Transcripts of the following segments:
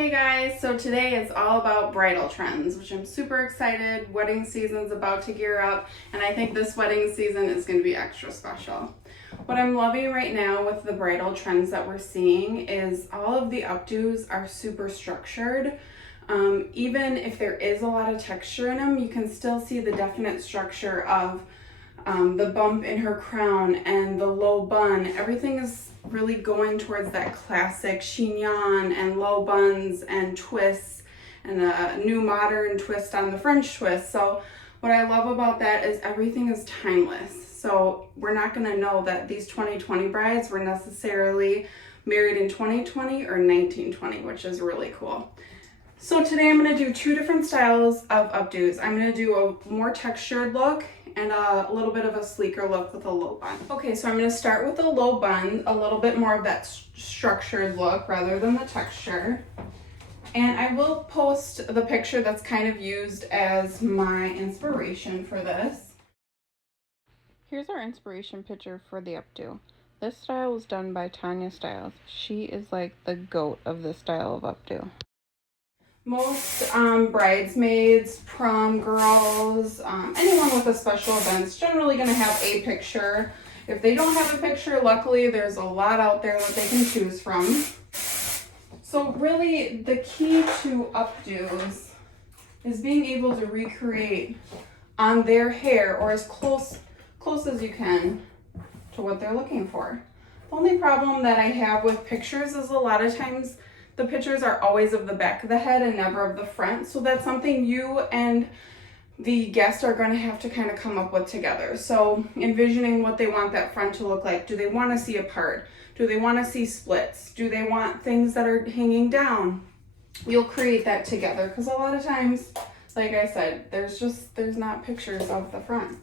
Hey guys, so today it's all about bridal trends, which I'm super excited. Wedding season's about to gear up, and I think this wedding season is going to be extra special. What I'm loving right now with the bridal trends that we're seeing is all of the updos are super structured. Even if there is a lot of texture in them, you can still see the definite structure of the bump in her crown and the low bun. Everything is really going towards that classic chignon and low buns and twists and a new modern twist on the French twist. So what I love about that is everything is timeless. So we're not going to know that these 2020 brides were necessarily married in 2020 or 1920, which is really cool. So today I'm going to do two different styles of updos. I'm going to do a more textured look and a little bit of a sleeker look with a low bun. Okay, so I'm going to start with a low bun, a little bit more of that structured look rather than the texture. And I will post the picture that's kind of used as my inspiration for this. Here's our inspiration picture for the updo. This style was done by Tanya Styles. She is like the goat of this style of updo. Most bridesmaids, prom girls, anyone with a special event is generally going to have a picture. If they don't have a picture, luckily there's a lot out there that they can choose from. So really the key to updos is being able to recreate on their hair or as close as you can to what they're looking for. The only problem that I have with pictures is a lot of times the pictures are always of the back of the head and never of the front. So that's something you and the guest are going to have to kind of come up with together. So envisioning what they want that front to look like. Do they want to see a part? Do they want to see splits? Do they want things that are hanging down? You'll create that together because a lot of times, like I said, there's not pictures of the front.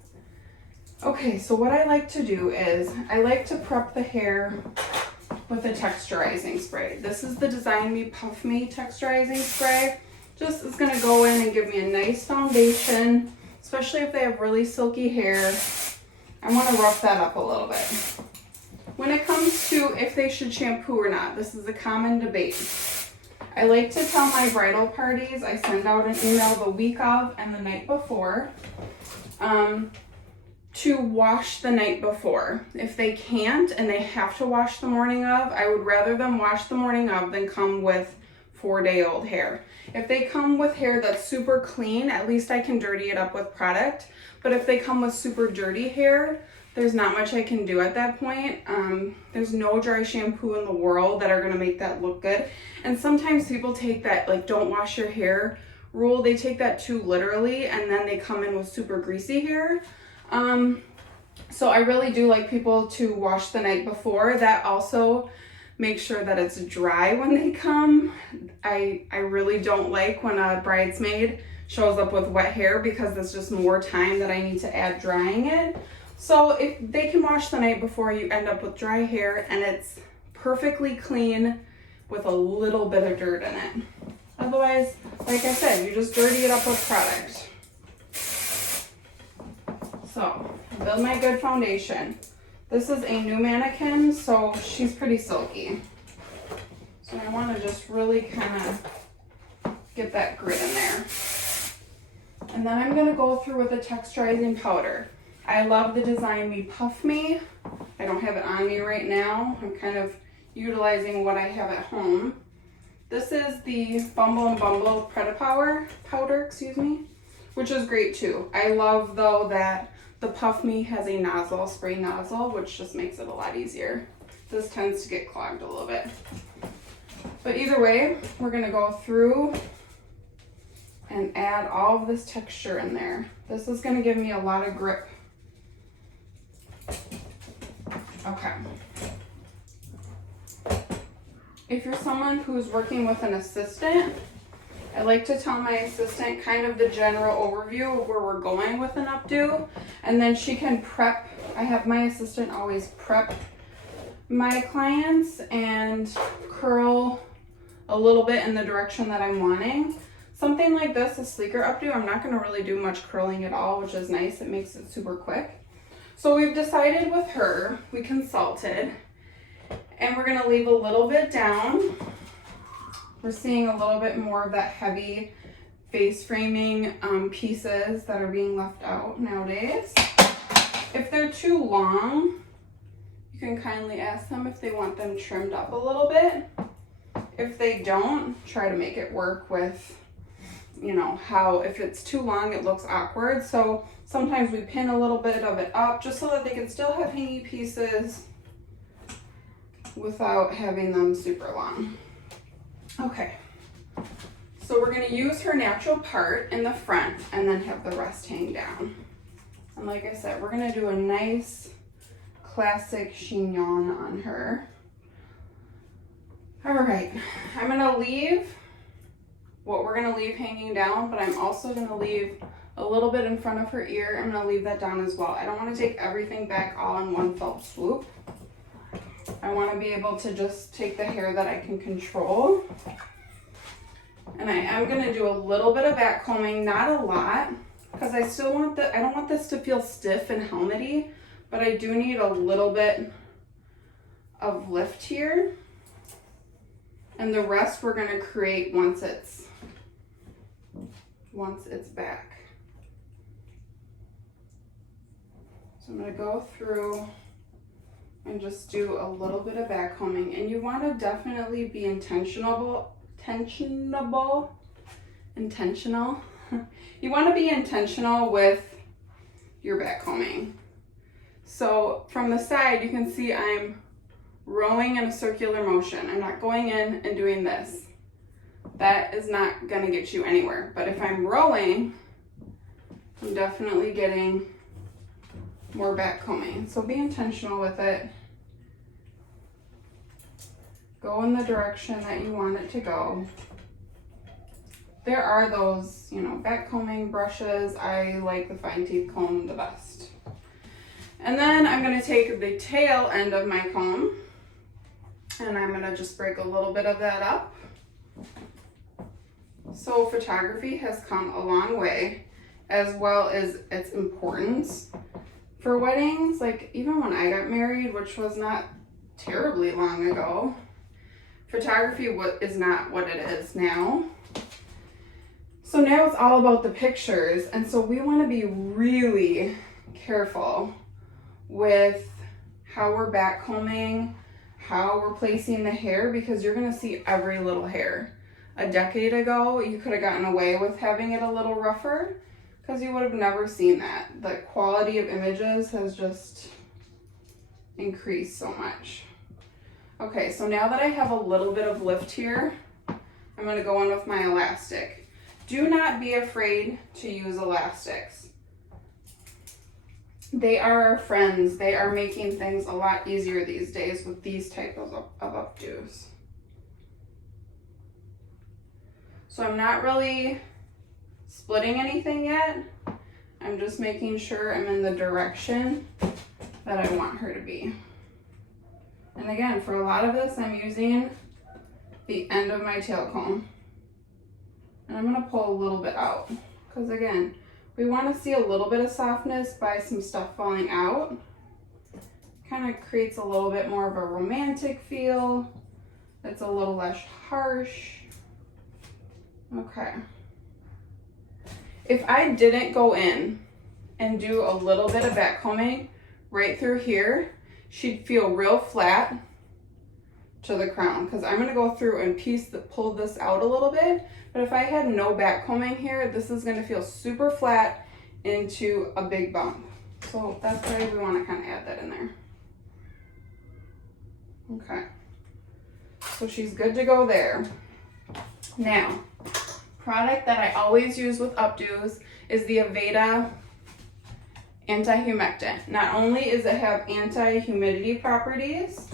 Okay, so what I like to do is I like to prep the hair with a texturizing spray. This is the Design Me Puff Me texturizing spray. Just is going to go in and give me a nice foundation, especially if they have really silky hair. I want to rough that up a little bit. When it comes to if they should shampoo or not, this is a common debate. I like to tell my bridal parties, I send out an email the week of and the night before, to wash the night before. If they can't and they have to wash the morning of, I would rather them wash the morning of than come with 4-day-old hair. If they come with hair that's super clean, at least I can dirty it up with product. But if they come with super dirty hair, there's not much I can do at that point. There's no dry shampoo in the world that are gonna make that look good. And sometimes people take that, like, don't wash your hair rule, they take that too literally and then they come in with super greasy hair. So I really do like people to wash the night before. That also makes sure that it's dry when they come. I really don't like when a bridesmaid shows up with wet hair because that's just more time that I need to add drying it. So if they can wash the night before, you end up with dry hair and it's perfectly clean with a little bit of dirt in it. Otherwise, like I said, you just dirty it up with product. So, build my good foundation. This is a new mannequin, so she's pretty silky. So I want to just really kind of get that grit in there. And then I'm going to go through with a texturizing powder. I love the Design Me Puff Me. I don't have it on me right now. I'm kind of utilizing what I have at home. This is the Bumble and Bumble Powder, which is great too. I love though that the Puff Me has a nozzle, spray nozzle, which just makes it a lot easier. This tends to get clogged a little bit. But either way, we're gonna go through and add all of this texture in there. This is gonna give me a lot of grip. Okay. If you're someone who's working with an assistant, I like to tell my assistant kind of the general overview of where we're going with an updo, and then she can prep. I have my assistant always prep my clients and curl a little bit in the direction that I'm wanting. Something like this, a sleeker updo, I'm not going to really do much curling at all, which is nice. It makes it super quick. So we've decided with her, we consulted, and we're going to leave a little bit down We're seeing a little bit more of that heavy face framing pieces that are being left out nowadays. If they're too long, you can kindly ask them if they want them trimmed up a little bit. If they don't, try to make it work with, you know, how if it's too long, it looks awkward. So sometimes we pin a little bit of it up just so that they can still have hangy pieces without having them super long. Okay, so we're gonna use her natural part in the front and then have the rest hang down. And like I said, we're gonna do a nice classic chignon on her. All right, I'm gonna leave what we're gonna leave hanging down, but I'm also gonna leave a little bit in front of her ear. I'm gonna leave that down as well. I don't wanna take everything back all in one fell swoop. I wanna be able to just take the hair that I can control. And I am gonna do a little bit of back combing, not a lot, because I still want I don't want this to feel stiff and helmety, but I do need a little bit of lift here. And the rest we're gonna create once it's back. So I'm gonna go through and just do a little bit of back combing. And you wanna definitely be intentional. You wanna be intentional with your back combing. So from the side, you can see I'm rowing in a circular motion. I'm not going in and doing this. That is not gonna get you anywhere. But if I'm rowing, I'm definitely getting more back combing. So be intentional with it. Go in the direction that you want it to go. There are those, you know, back combing brushes. I like the fine teeth comb the best. And then I'm gonna take the tail end of my comb and I'm gonna just break a little bit of that up. So photography has come a long way, as well as its importance for weddings. Like even when I got married, which was not terribly long ago, photography is not what it is now. So now it's all about the pictures. And so we want to be really careful with how we're back combing, how we're placing the hair, because you're going to see every little hair. A decade ago, you could have gotten away with having it a little rougher because you would have never seen that. The quality of images has just increased so much. Okay, so now that I have a little bit of lift here, I'm going to go in with my elastic. Do not be afraid to use elastics. They are our friends. They are making things a lot easier these days with these types of updos. So I'm not really splitting anything yet. I'm just making sure I'm in the direction that I want her to be. And again, for a lot of this, I'm using the end of my tail comb. And I'm gonna pull a little bit out. Because again, we wanna see a little bit of softness by some stuff falling out. Kind of creates a little bit more of a romantic feel. It's a little less harsh. Okay. If I didn't go in and do a little bit of back combing right through here, she'd feel real flat to the crown, because I'm going to go through and pull this out a little bit. But if I had no back combing here, this is going to feel super flat into a big bump. So that's why we want to kind of add that in there. Okay. So she's good to go there. Now, product that I always use with updos is the Aveda anti-humectant. Not only does it have anti-humidity properties,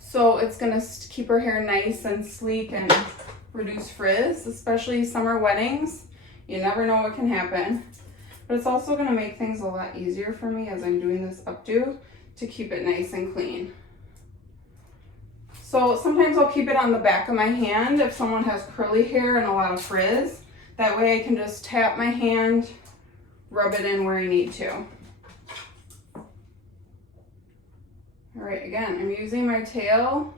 so it's gonna keep her hair nice and sleek and reduce frizz, especially summer weddings. You never know what can happen. But it's also gonna make things a lot easier for me as I'm doing this updo to keep it nice and clean. So sometimes I'll keep it on the back of my hand if someone has curly hair and a lot of frizz. That way I can just tap my hand, rub it in where I need to. All right, again, I'm using my tail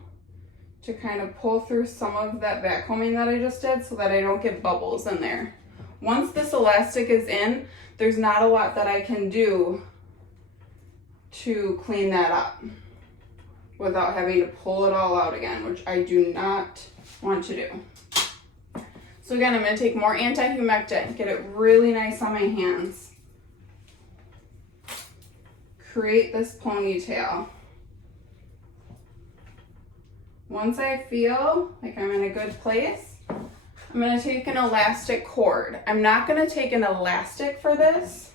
to kind of pull through some of that backcombing that I just did so that I don't get bubbles in there. Once this elastic is in, there's not a lot that I can do to clean that up without having to pull it all out again, which I do not want to do. So again, I'm going to take more anti-humectant, get it really nice on my hands. Create this ponytail. Once I feel like I'm in a good place, I'm going to take an elastic cord. I'm not going to take an elastic for this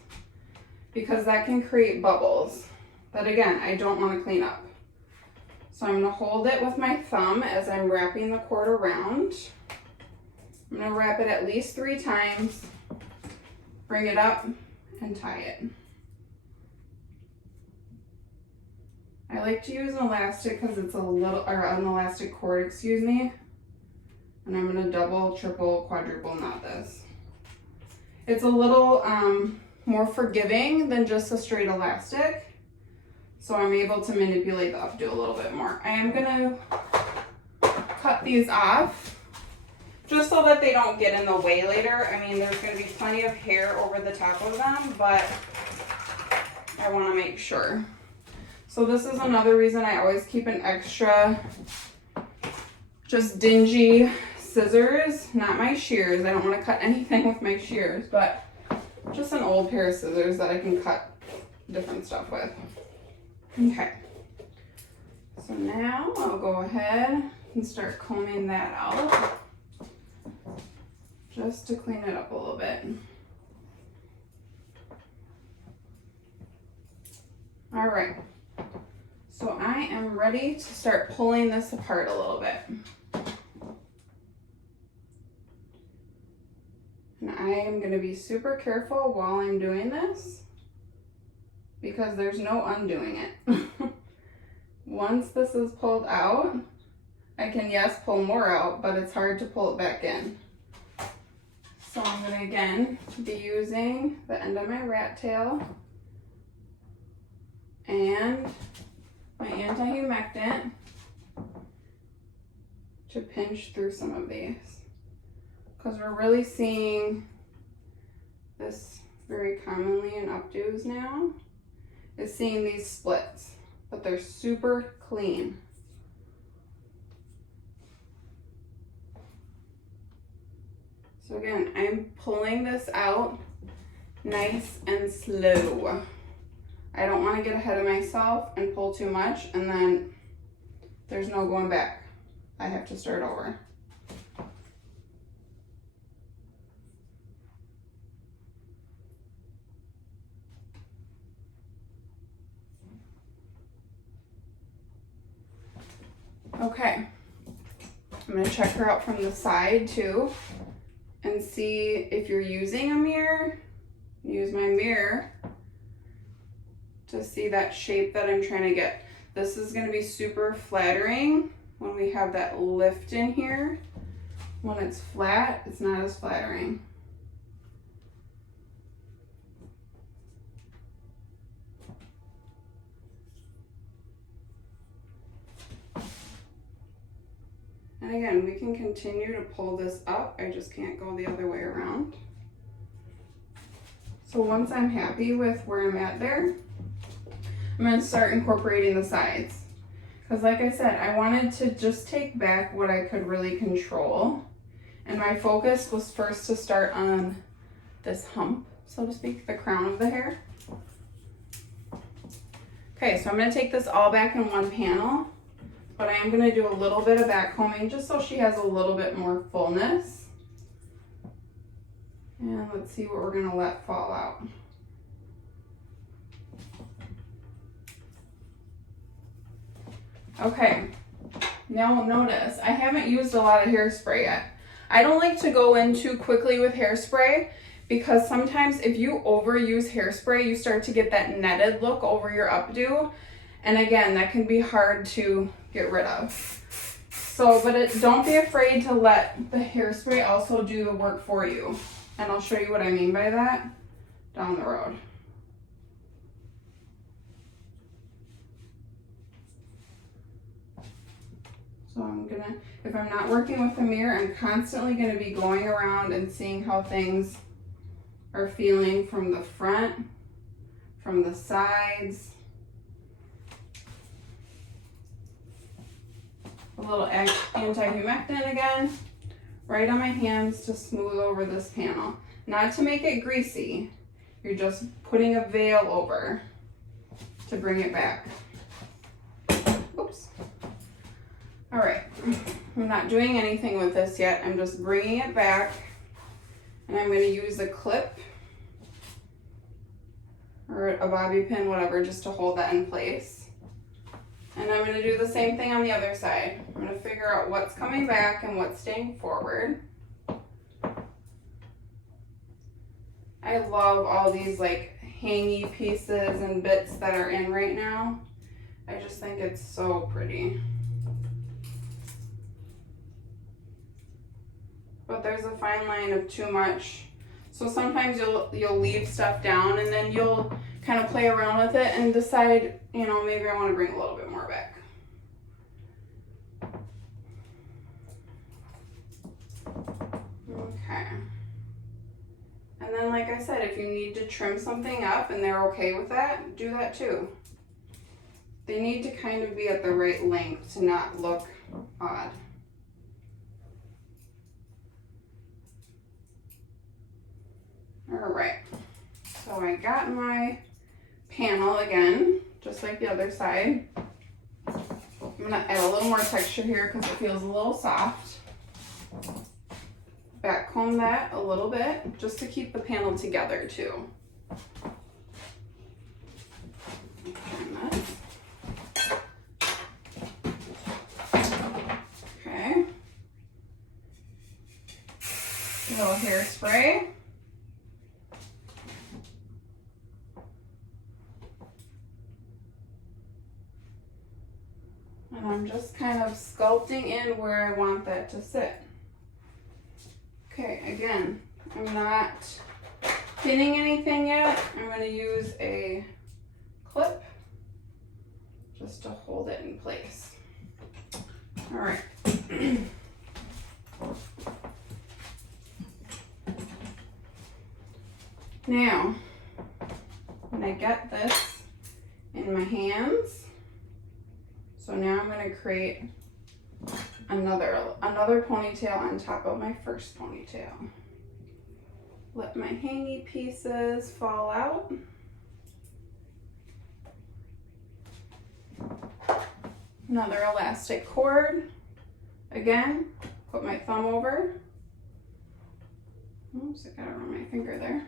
because that can create bubbles that, again, I don't want to clean up. So I'm going to hold it with my thumb as I'm wrapping the cord around. I'm going to wrap it at least 3 times, bring it up, and tie it. I like to use an elastic because it's an elastic cord, excuse me. And I'm going to double, triple, quadruple knot this. It's a little more forgiving than just a straight elastic, so I'm able to manipulate the updo a little bit more. I am going to cut these off just so that they don't get in the way later. I mean, there's going to be plenty of hair over the top of them, but I want to make sure. So this is another reason I always keep an extra just dingy scissors, not my shears. I don't want to cut anything with my shears, but just an old pair of scissors that I can cut different stuff with. Okay. So now I'll go ahead and start combing that out just to clean it up a little bit. All right. So I am ready to start pulling this apart a little bit. And I am going to be super careful while I'm doing this because there's no undoing it. Once this is pulled out, I can, yes, pull more out, but it's hard to pull it back in. So I'm going to, again, be using the end of my rat tail and my anti-humectant to pinch through some of these, because we're really seeing this very commonly in updos now, is seeing these splits, but they're super clean. So again, I'm pulling this out nice and slow. I don't want to get ahead of myself and pull too much, and then there's no going back. I have to start over. Okay, I'm going to check her out from the side too and see if you're using a mirror. Use my mirror to see that shape that I'm trying to get. This is going to be super flattering when we have that lift in here. When it's flat, it's not as flattering. And again, we can continue to pull this up. I just can't go the other way around. So once I'm happy with where I'm at there, I'm going to start incorporating the sides. Because like I said, I wanted to just take back what I could really control. And my focus was first to start on this hump, so to speak, the crown of the hair. Okay, so I'm going to take this all back in one panel, but I am going to do a little bit of back combing just so she has a little bit more fullness. And let's see what we're going to let fall out. Okay, now notice I haven't used a lot of hairspray yet. I don't like to go in too quickly with hairspray because sometimes if you overuse hairspray, you start to get that netted look over your updo. And again, that can be hard to get rid of. So, don't be afraid to let the hairspray also do the work for you. And I'll show you what I mean by that down the road. So if I'm not working with a mirror, I'm constantly gonna be going around and seeing how things are feeling from the front, from the sides. A little anti-humectant again, right on my hands to smooth over this panel. Not to make it greasy, you're just putting a veil over to bring it back. Oops. All right, I'm not doing anything with this yet. I'm just bringing it back, and I'm going to use a clip or a bobby pin, whatever, just to hold that in place. And I'm going to do the same thing on the other side. I'm going to figure out what's coming back and what's staying forward. I love all these like hangy pieces and bits that are in right now. I just think it's so pretty. But there's a fine line of too much. So sometimes you'll leave stuff down and then you'll kind of play around with it and decide, you know, maybe I want to bring a little bit more back. Okay. And then, like I said, if you need to trim something up and they're okay with that, do that too. They need to kind of be at the right length to not look odd. All right, so I got my panel again, just like the other side. I'm gonna add a little more texture here because it feels a little soft. Back comb that a little bit just to keep the panel together too. Okay. A little hairspray. And I'm just kind of sculpting in where I want that to sit. Okay, again, I'm not pinning anything yet. I'm going to use a clip just to hold it in place. All right. Now, when I get this in my hands, so now I'm going to create another ponytail on top of my first ponytail. Let my hangy pieces fall out. Another elastic cord. Again, put my thumb over. Oops, I got it on my finger there.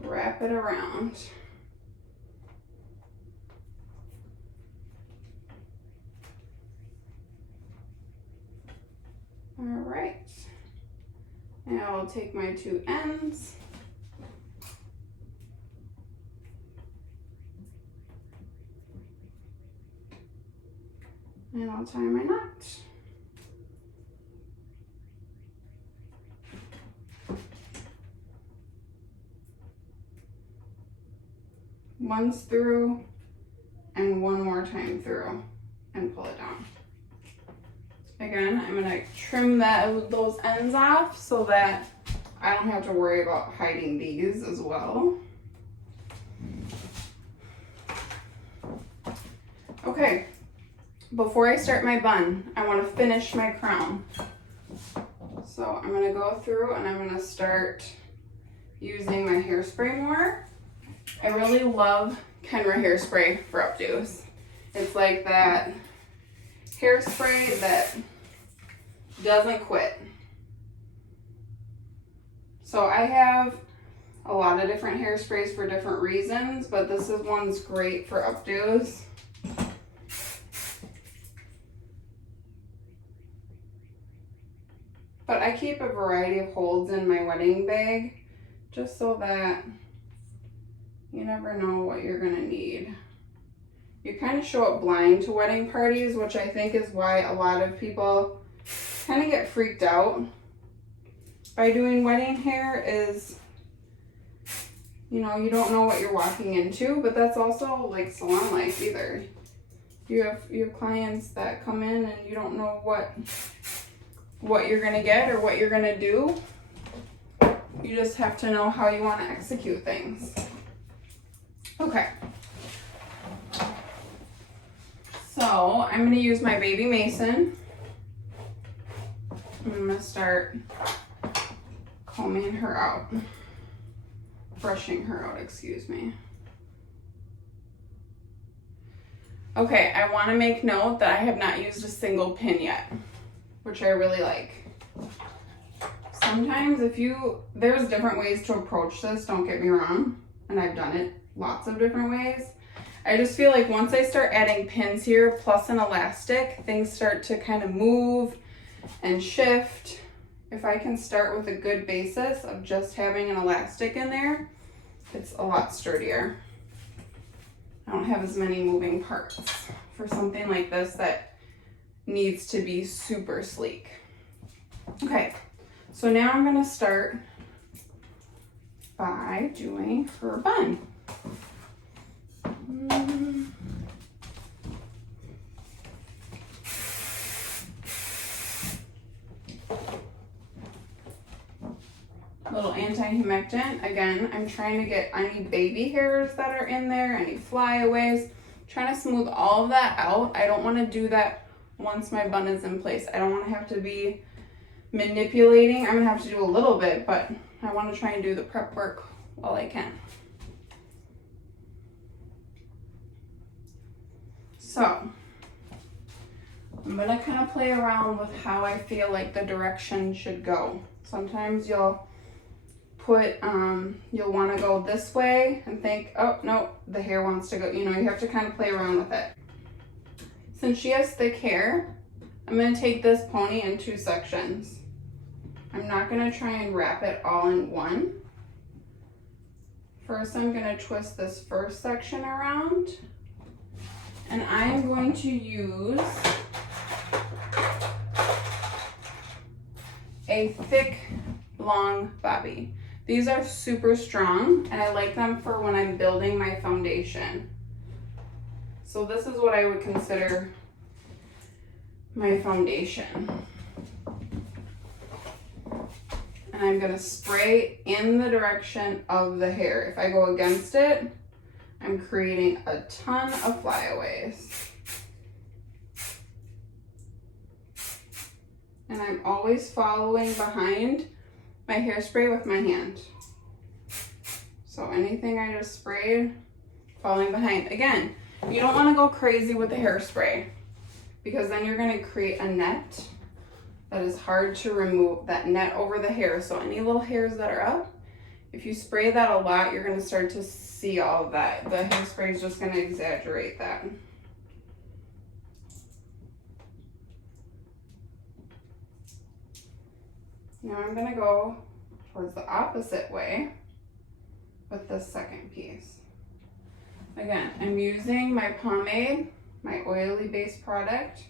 Wrap it around. All right, now I'll take my two ends and I'll tie my knot. Once through and one more time through and pull it down. Again, I'm gonna trim those ends off so that I don't have to worry about hiding these as well. Okay, before I start my bun, I wanna finish my crown. So I'm gonna go through and I'm gonna start using my hairspray more. I really love Kenra hairspray for updos. It's like that hairspray that doesn't quit. So I have a lot of different hairsprays for different reasons, but this is one's great for updos. But I keep a variety of holds in my wedding bag just so that you never know what you're gonna need. You kind of show up blind to wedding parties, which I think is why a lot of people kind of get freaked out by doing wedding hair is, you know, you don't know what you're walking into, but that's also like salon life either. You have clients that come in and you don't know what you're gonna get or what you're gonna do. You just have to know how you want to execute things. Okay. So I'm gonna use my baby mason. I'm gonna start combing her out. Brushing her out, excuse me. Okay, I want to make note that I have not used a single pin yet, which I really like. Sometimes there's different ways to approach this, don't get me wrong, and I've done it lots of different ways. I just feel like once I start adding pins here plus an elastic, things start to kind of move and shift. If I can start with a good basis of just having an elastic in there, it's a lot sturdier. I don't have as many moving parts for something like this that needs to be super sleek. Okay, so now I'm gonna start by doing her bun. Little anti-humectant. Again, I'm trying to get any baby hairs that are in there, any flyaways, trying to smooth all of that out. I don't want to do that once my bun is in place. I don't want to have to be manipulating. I'm gonna have to do a little bit, but I want to try and do the prep work while I can. So I'm gonna kind of play around with how I feel like the direction should go. Sometimes you'll want to go this way and think, oh no, the hair wants to go, you have to kind of play around with it. Since she has thick hair, I'm going to take this pony in 2 sections. I'm not going to try and wrap it all in one. First, I'm going to twist this first section around, and I'm going to use a thick, long bobby. These are super strong, and I like them for when I'm building my foundation. So this is what I would consider my foundation. And I'm gonna spray in the direction of the hair. If I go against it, I'm creating a ton of flyaways. And I'm always following behind my hairspray with my hand. So anything I just sprayed, following behind. Again, you don't want to go crazy with the hairspray because then you're going to create a net that is hard to remove, that net over the hair. So any little hairs that are up, if you spray that a lot, you're going to start to see all of that. The hairspray is just going to exaggerate that. Now I'm gonna go towards the opposite way with this second piece. Again, I'm using my pomade, my oily based product,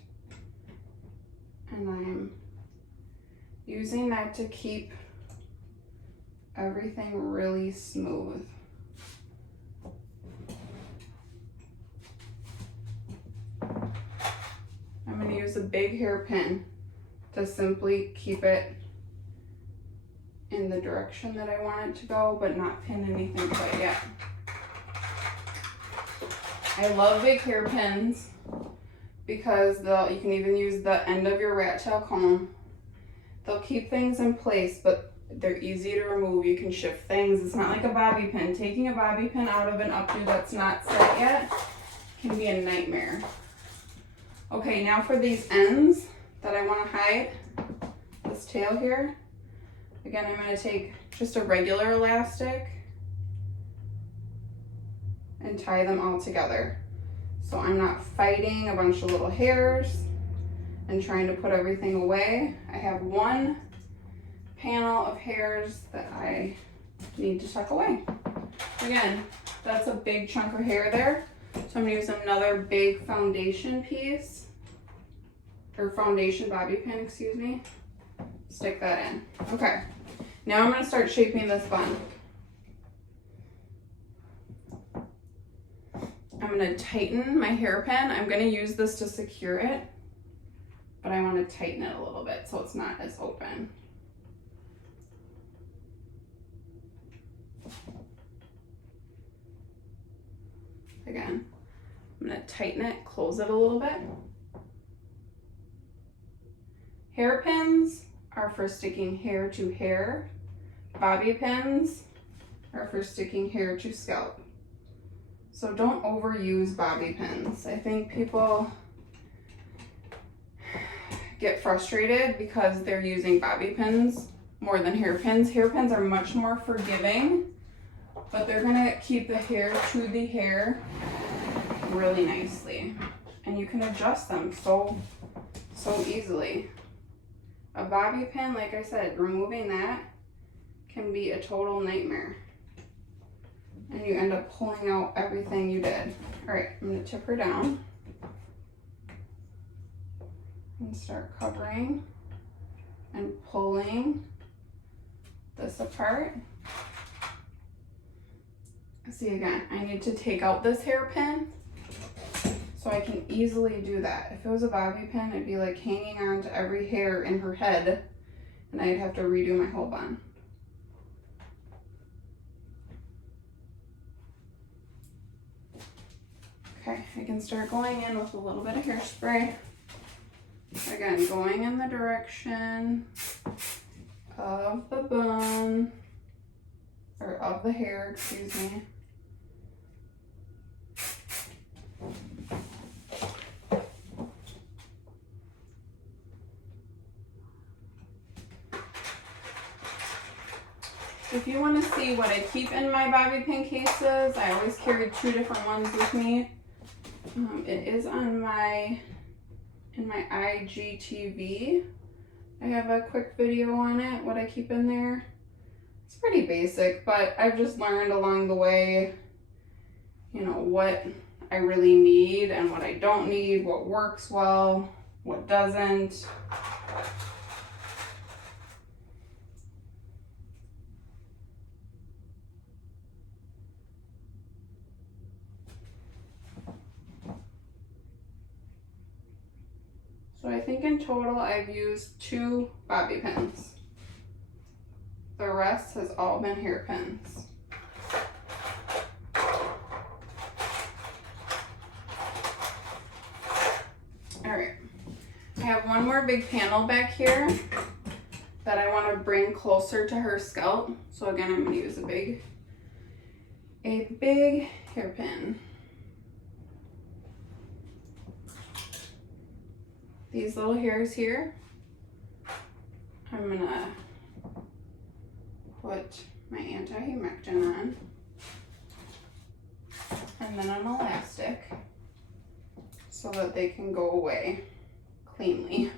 and I'm using that to keep everything really smooth. I'm gonna use a big hairpin to simply keep it in the direction that I want it to go, but not pin anything quite yet. I love big hairpins because you can even use the end of your rat tail comb. They'll keep things in place, but they're easy to remove. You can shift things. It's not like a bobby pin. Taking a bobby pin out of an updo that's not set yet can be a nightmare. Okay, now for these ends that I want to hide, this tail here. Again, I'm going to take just a regular elastic and tie them all together. So I'm not fighting a bunch of little hairs and trying to put everything away. I have one panel of hairs that I need to tuck away. Again, that's a big chunk of hair there. So I'm going to use another big foundation piece, or foundation bobby pin, excuse me. Stick that in. Okay, now I'm going to start shaping this bun. I'm gonna tighten my hairpin. I'm gonna use this to secure it, but I wanna tighten it a little bit so it's not as open. Again, I'm gonna tighten it, close it a little bit. Hairpins are for sticking hair to hair. Bobby pins are for sticking hair to scalp. So don't overuse bobby pins. I think people get frustrated because they're using bobby pins more than hairpins. Hairpins are much more forgiving, but they're gonna keep the hair to the hair really nicely. And you can adjust them so easily. A bobby pin, like I said, removing that can be a total nightmare. And you end up pulling out everything you did. All right, I'm gonna tip her down and start covering and pulling this apart. See, again, I need to take out this hairpin so I can easily do that. If it was a bobby pin, it'd be like hanging on to every hair in her head and I'd have to redo my whole bun. Okay, I can start going in with a little bit of hairspray. Again, going in the direction of the bun, or of the hair, excuse me. If you want to see what I keep in my bobby pin cases, I always carry 2 different ones with me. It is on in my IGTV. I have a quick video on it, what I keep in there. It's pretty basic, but I've just learned along the way, you know, what I really need and what I don't need, what works well, what doesn't. So I think in total I've used 2 bobby pins. The rest has all been hairpins. All right, I have one more big panel back here that I want to bring closer to her scalp. So again, I'm going to use a big hairpin. These little hairs here, I'm gonna put my anti-humectant on and then an elastic so that they can go away cleanly.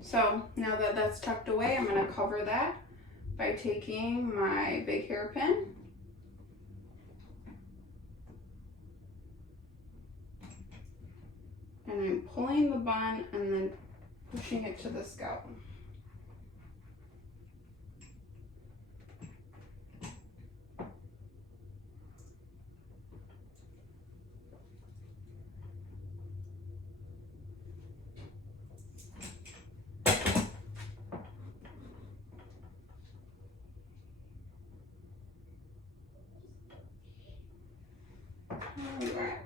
So now that that's tucked away, I'm going to cover that by taking my big hairpin and I'm pulling the bun and then pushing it to the scalp. Alright.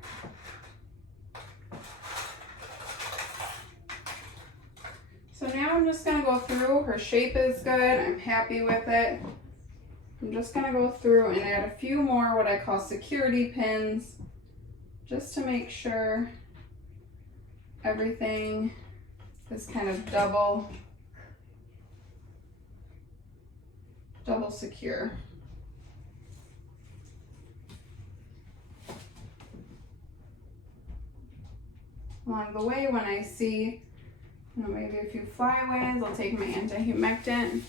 So now I'm just going to go through. Her shape is good. I'm happy with it. I'm just going to go through and add a few more what I call security pins just to make sure everything is kind of double secure. Along the way, when I see, you know, maybe a few flyaways, I'll take my anti-humectant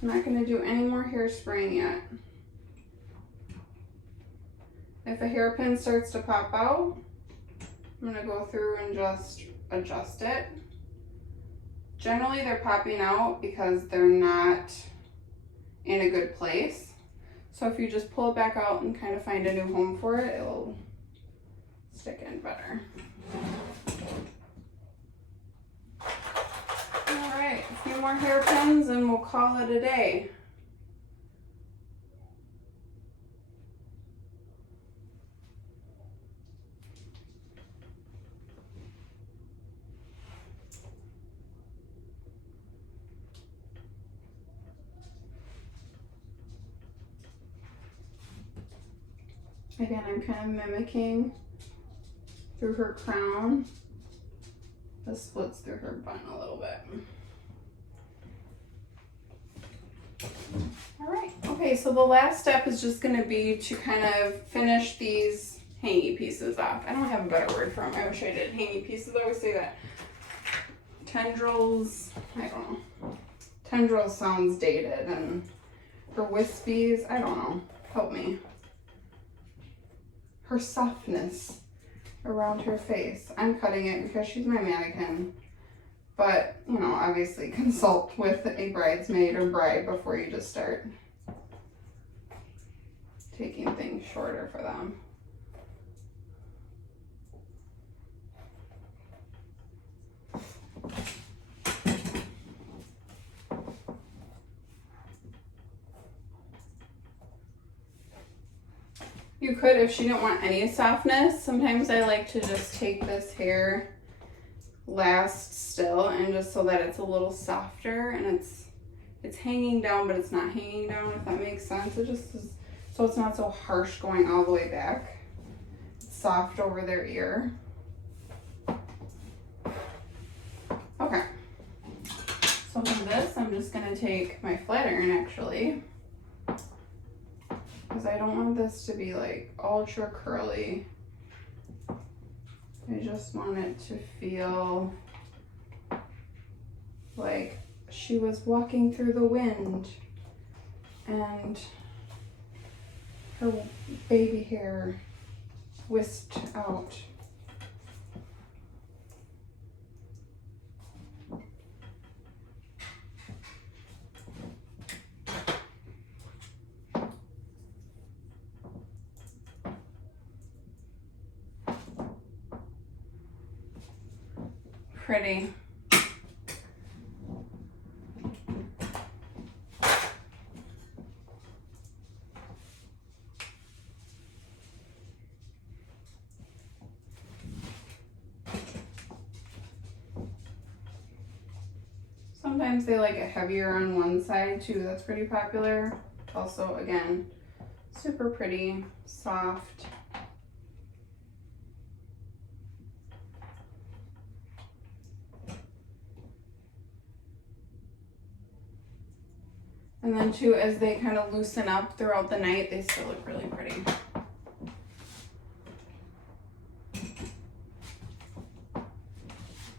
I'm not going to do any more hairspraying yet. If a hairpin starts to pop out, I'm going to go through and just adjust it. Generally, they're popping out because they're not in a good place. So if you just pull it back out and kind of find a new home for it, it'll stick in better. All right, a few more hairpins and we'll call it a day. Again, I'm kind of mimicking through her crown. This splits through her bun a little bit. All right, okay, so the last step is just gonna be to kind of finish these hangy pieces off. I don't have a better word for them. I wish I did. Hangy pieces, I always say that. Tendrils, I don't know. Tendrils sounds dated, and her wispies, I don't know. Help me. Her softness around her face. I'm cutting it because she's my mannequin. But, you know, obviously consult with a bridesmaid or bride before you just start taking things shorter for them. You could, if she didn't want any softness, sometimes I like to just take this hair last still and just so that it's a little softer and it's hanging down, but it's not hanging down, if that makes sense. It just is, so it's not so harsh going all the way back. It's soft over their ear. Okay. So for this, I'm just gonna take my flat iron actually, because I don't want this to be like ultra curly. I just want it to feel like she was walking through the wind and her baby hair whisked out. Pretty. Sometimes they like it heavier on one side too. That's pretty popular. Also, again, super pretty, soft. And then too, as they kind of loosen up throughout the night, they still look really pretty.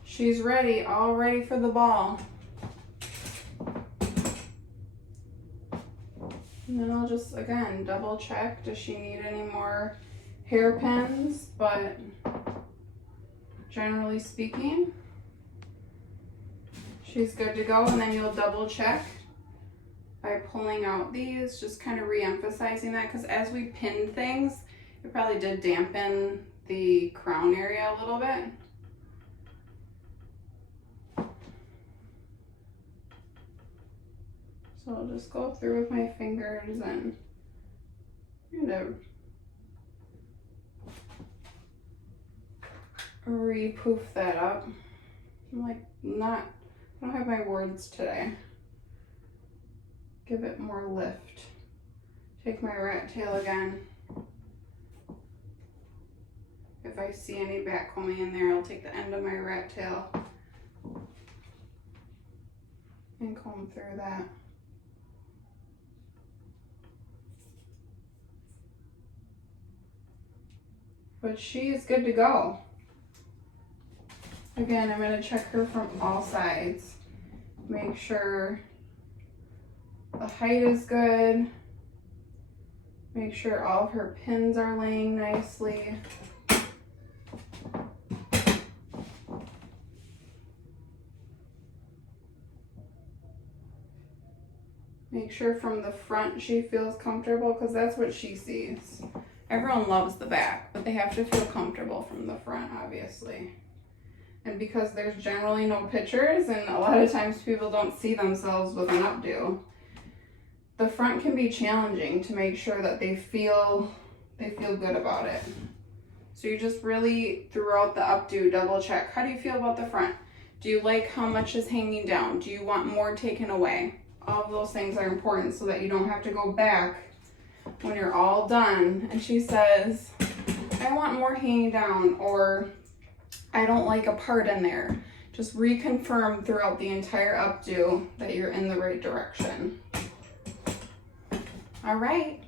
She's ready, all ready for the ball. And then I'll just, again, double check. Does she need any more hairpins? But generally speaking, she's good to go. And then you'll double check by pulling out these, just kind of re-emphasizing that, because as we pinned things, it probably did dampen the crown area a little bit. So I'll just go through with my fingers and kind of re-poof that up. I'm like, I don't have my words today. Give it more lift. Take my rat tail again. If I see any back combing in there, I'll take the end of my rat tail and comb through that. But she is good to go. Again, I'm going to check her from all sides. Make sure The height is good. Make sure all of her pins are laying nicely. Make sure from the front she feels comfortable, because that's what she sees. Everyone loves the back, but they have to feel comfortable from the front, obviously. And because there's generally no pictures, and a lot of times people don't see themselves with an updo, the front can be challenging to make sure that they feel good about it. So you just really, throughout the updo, double check. How do you feel about the front? Do you like how much is hanging down? Do you want more taken away? All of those things are important so that you don't have to go back when you're all done and she says, I want more hanging down, or I don't like a part in there. Just reconfirm throughout the entire updo that you're in the right direction. All right,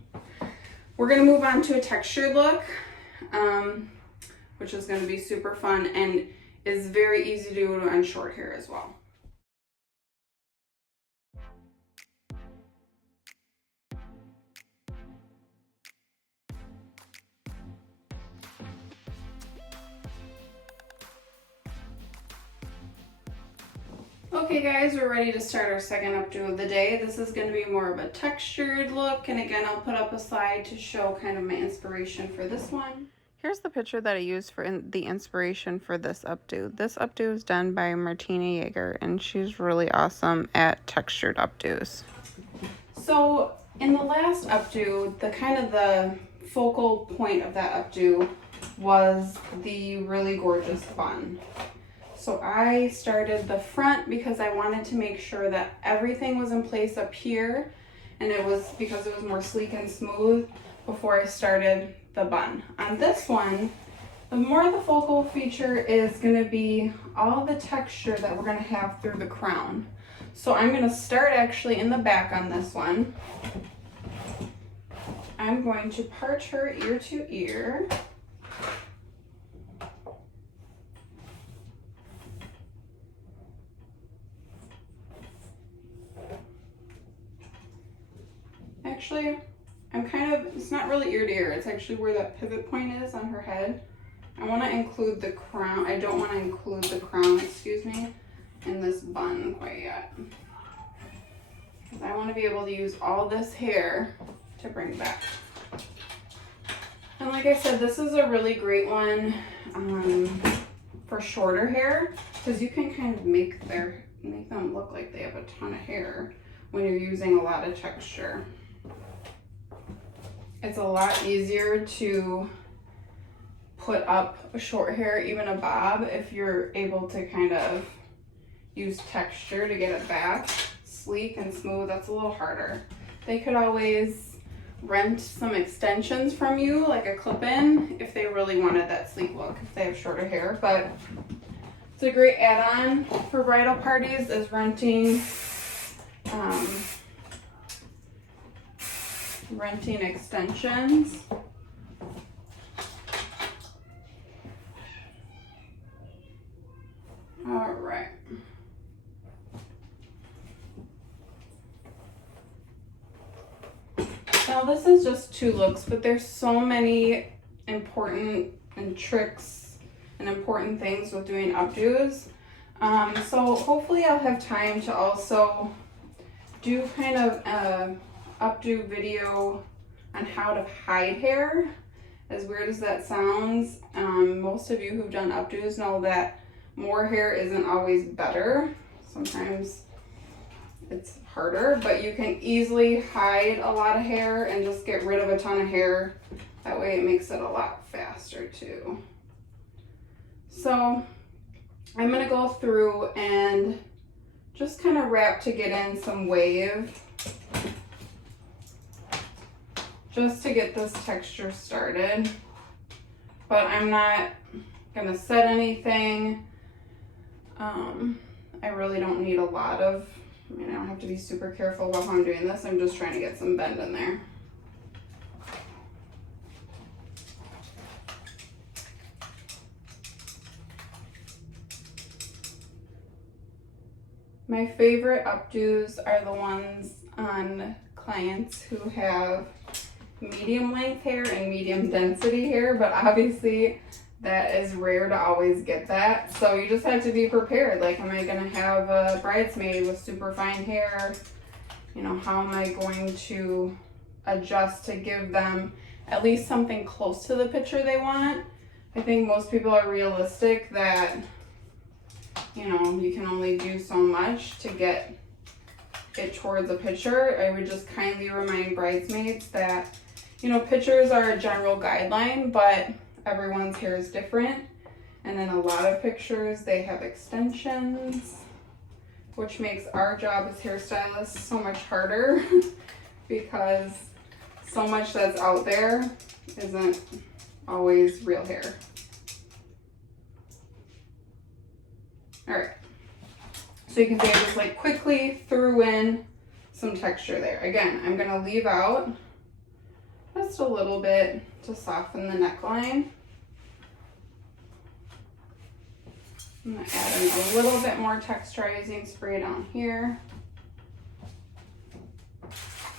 we're gonna move on to a textured look, which is gonna be super fun and is very easy to do on short hair as well. Okay guys, we're ready to start our second updo of the day. This is going to be more of a textured look, and again I'll put up a slide to show kind of my inspiration for this one. Here's the picture that I used for the inspiration for this updo. This updo is done by Martina Yeager, and she's really awesome at textured updos. So in the last updo, the focal point of that updo was the really gorgeous bun. So I started the front because I wanted to make sure that everything was in place up here, and it was because it was more sleek and smooth before I started the bun. On this one, the more the focal feature is going to be all the texture that we're going to have through the crown. So I'm going to start actually in the back on this one. I'm going to part her ear to ear. Actually, it's not really ear to ear, it's actually where that pivot point is on her head. I want to include the crown, I don't want to include the crown, excuse me, in this bun quite yet. Because I want to be able to use all this hair to bring back. And like I said, this is a really great one for shorter hair, because you can kind of make them look like they have a ton of hair when you're using a lot of texture. It's a lot easier to put up a short hair, even a bob, if you're able to kind of use texture to get it back sleek and smooth. That's a little harder. They could always rent some extensions from you, like a clip-in, if they really wanted that sleek look, if they have shorter hair. But it's a great add-on for bridal parties, is renting extensions. All right. Now this is just two looks, but there's so many important tricks and important things with doing updos. So hopefully I'll have time to also do kind of a updo video on how to hide hair. As weird as that sounds, most of you who've done updos know that more hair isn't always better. Sometimes it's harder, but you can easily hide a lot of hair and just get rid of a ton of hair. That way it makes it a lot faster too. So I'm gonna go through and just kind of wrap to get in some wave, just to get this texture started. But I'm not gonna set anything. I really don't need a lot of, I don't have to be super careful about how I'm doing this. I'm just trying to get some bend in there. My favorite updos are the ones on clients who have medium length hair and medium density hair, but obviously that is rare to always get that. So you just have to be prepared. Like, am I gonna have a bridesmaid with super fine hair? You know, how am I going to adjust to give them at least something close to the picture they want? I think most people are realistic that, you know, you can only do so much to get it towards a picture. I would just kindly remind bridesmaids that, you know, pictures are a general guideline, but everyone's hair is different. And in a lot of pictures, they have extensions, which makes our job as hairstylists so much harder because so much that's out there isn't always real hair. All right, so you can see I just like quickly threw in some texture there. Again, I'm gonna leave out just a little bit to soften the neckline. I'm gonna add in a little bit more texturizing spray down here.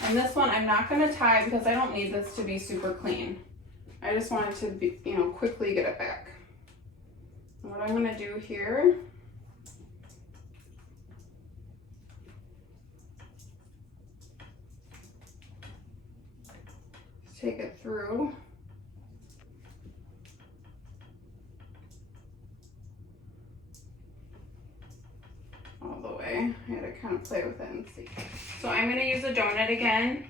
And this one I'm not gonna tie because I don't need this to be super clean. I just want it to be, you know, quickly get it back. And what I'm gonna do here is take it through all the way. I had to kind of play with it and see. So I'm going to use a donut again,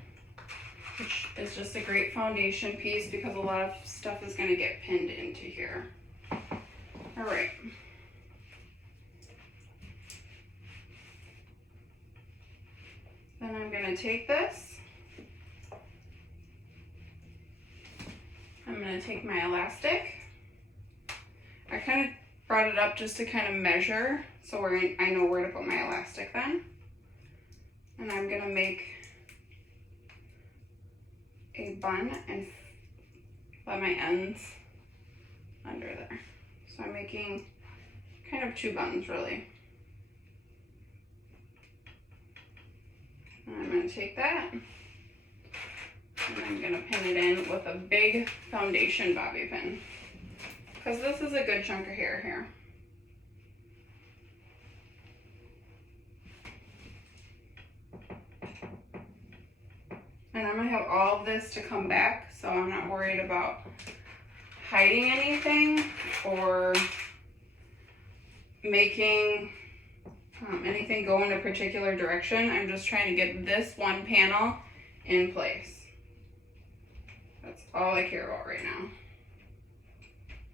which is just a great foundation piece because a lot of stuff is going to get pinned into here. All right. Then I'm going to take this. I'm going to take my elastic. I kind of brought it up just to kind of measure so I know where to put my elastic then. And I'm gonna make a bun and let my ends under there. So I'm making kind of two buns really. And I'm gonna take that and I'm gonna pin it in with a big foundation bobby pin because this is a good chunk of hair here. And I'm gonna have all of this to come back, so I'm not worried about hiding anything or making anything go in a particular direction. I'm just trying to get this one panel in place. That's all I care about right now.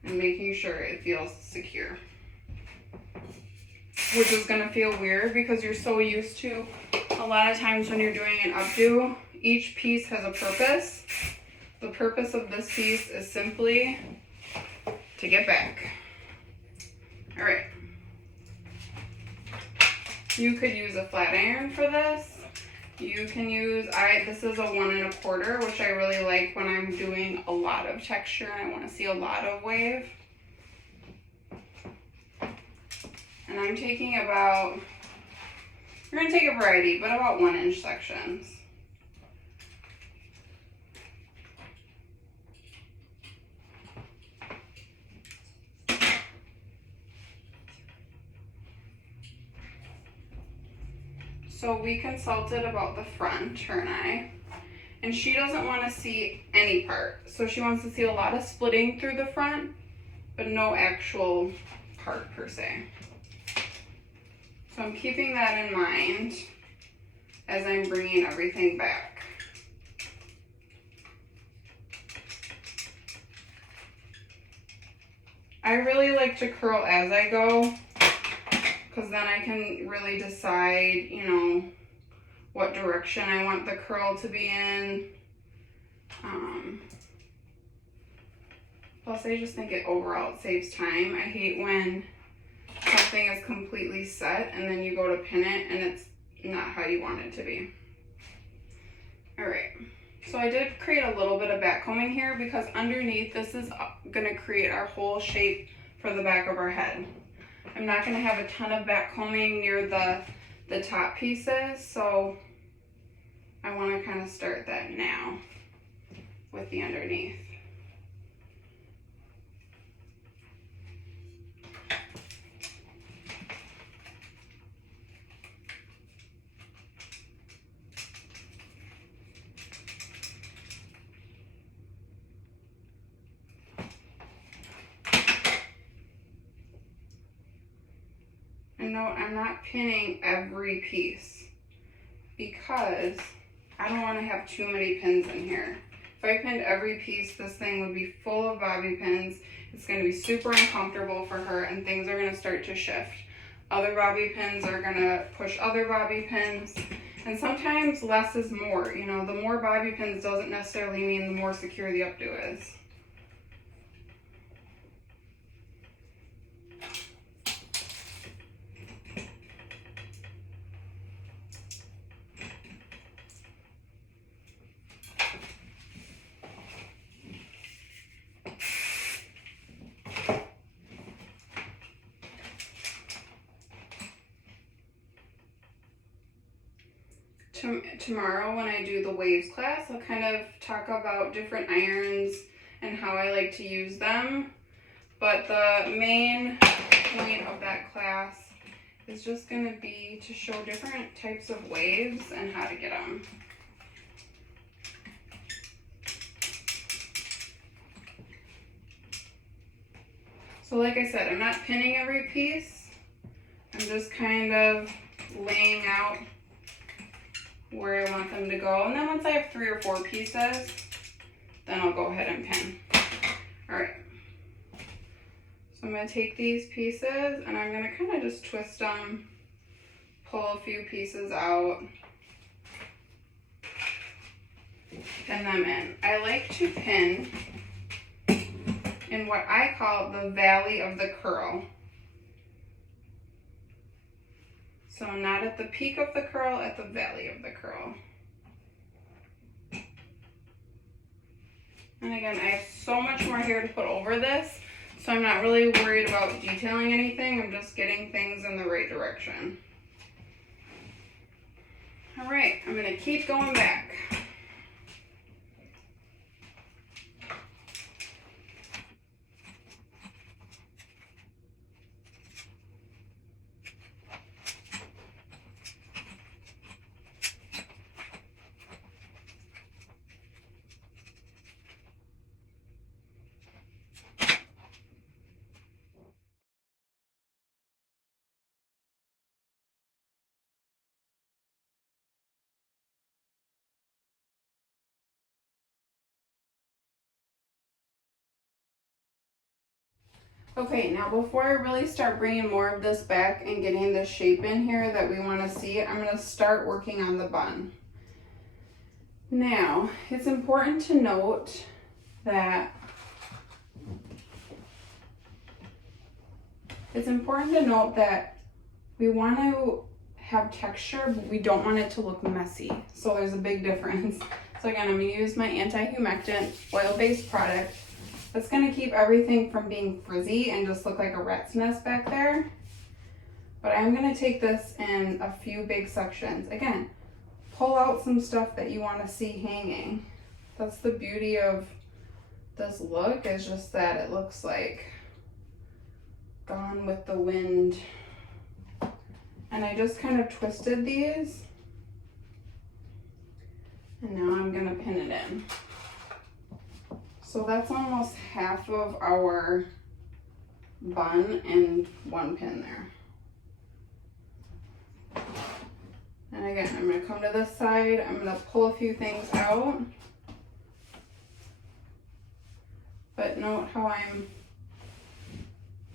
And making sure it feels secure. Which is gonna feel weird because you're so used to, a lot of times when you're doing an updo, each piece has a purpose. The purpose of this piece is simply to get back. All right. You could use a flat iron for this. You can use, this is a 1 1/4, which I really like when I'm doing a lot of texture and I want to see a lot of wave. And I'm taking about, you're going to take a variety, but about 1-inch sections. So we consulted about the front, her and I, and she doesn't want to see any part. So she wants to see a lot of splitting through the front, but no actual part per se. So I'm keeping that in mind as I'm bringing everything back. I really like to curl as I go, because then I can really decide, you know, what direction I want the curl to be in. Plus, I just think it overall it saves time. I hate when something is completely set and then you go to pin it and it's not how you want it to be. All right, so I did create a little bit of backcombing here because underneath this is gonna create our whole shape for the back of our head. I'm not gonna have a ton of backcombing near the the top pieces, so I want to kind of start that now with the underneath. And note, I'm not pinning every piece because I don't want to have too many pins in here. If I pinned every piece, this thing would be full of bobby pins. It's going to be super uncomfortable for her and things are going to start to shift. Other bobby pins are going to push other bobby pins. And sometimes less is more. You know, the more bobby pins doesn't necessarily mean the more secure the updo is. Tomorrow when I do the waves class, I'll kind of talk about different irons and how I like to use them. But the main point of that class is just going to be to show different types of waves and how to get them. So like I said, I'm not pinning every piece. I'm just kind of laying out where I want them to go. And then once I have 3 or 4 pieces, then I'll go ahead and pin. All right. So I'm going to take these pieces and I'm going to kind of just twist them, pull a few pieces out, pin them in. I like to pin in what I call the valley of the curl. So not at the peak of the curl, at the valley of the curl. And again, I have so much more hair to put over this, so I'm not really worried about detailing anything. I'm just getting things in the right direction. All right, I'm gonna keep going back. Okay, now before I really start bringing more of this back and getting the shape in here that we want to see, I'm going to start working on the bun. Now, it's important to note that we want to have texture, but we don't want it to look messy. So there's a big difference. So again, I'm going to use my anti-humectant oil-based product. That's going to keep everything from being frizzy and just look like a rat's nest back there. But I'm going to take this in a few big sections. Again, pull out some stuff that you want to see hanging. That's the beauty of this look, is just that it looks like Gone with the Wind. And I just kind of twisted these. And now I'm going to pin it in. So that's almost half of our bun and one pin there. And again, I'm going to come to this side. I'm going to pull a few things out. But note how